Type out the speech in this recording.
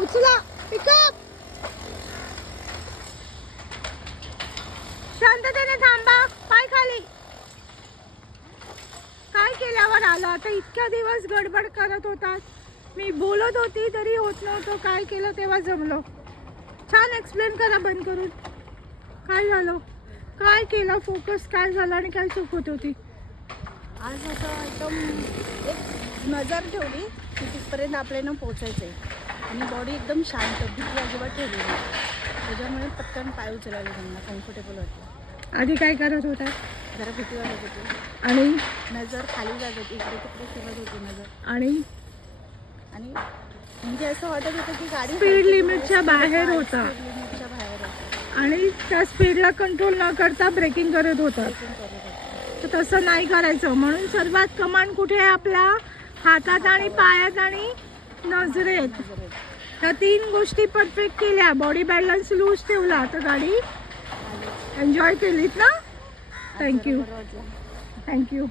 उचला, पिकअप. शांततेने थांबा, पाय खाली. काय केल्यावर आला आता? इतक्या दिवस गडबड करत होतात, मी बोलत होती तरी होत नव्हतं. काय केलं तेव्हा जमलं. छान एक्सप्लेन करा बंद करून. काय झालं, काय केलं, फोकस काय झाला आणि काय चूक होत होती? आज असं एकदम एक नजर ठेवली की तिथपर्यंत आपल्याला पोचायचं आहे आणि बॉडी एकदम शांत, भीती अजिबात ठेवली नाही. त्याच्यामुळे पटकन पाय उचलायला त्यांना कम्फर्टेबल वाटलं. आधी काय करत होता? जरा भीती वाटत होती आणि नजर खाली जात होती, इकडे तिकडे फिरत होती नजर. आणि आणि म्हणजे असं वाटत होतं की गाडी स्पीड लिमिटच्या बाहेर होता स्पीड लिमिटच्या बाहेर होतं. आणि त्या स्पीडला कंट्रोल न करता ब्रेकिंग करत होता. ब्रेकिंग करत होतं. तर तसं नाही करायचं. म्हणून सर्वात कमांड कुठे आहे? आपल्या हातात आणि पायात आणि नजरेत. ह्या 3 गोष्टी परफेक्ट केल्या, बॉडी बॅलन्स लूज ठेवला, तर गाडी एन्जॉय केलीत ना. थँक्यू. बरोबर वाटलं. थँक्यू.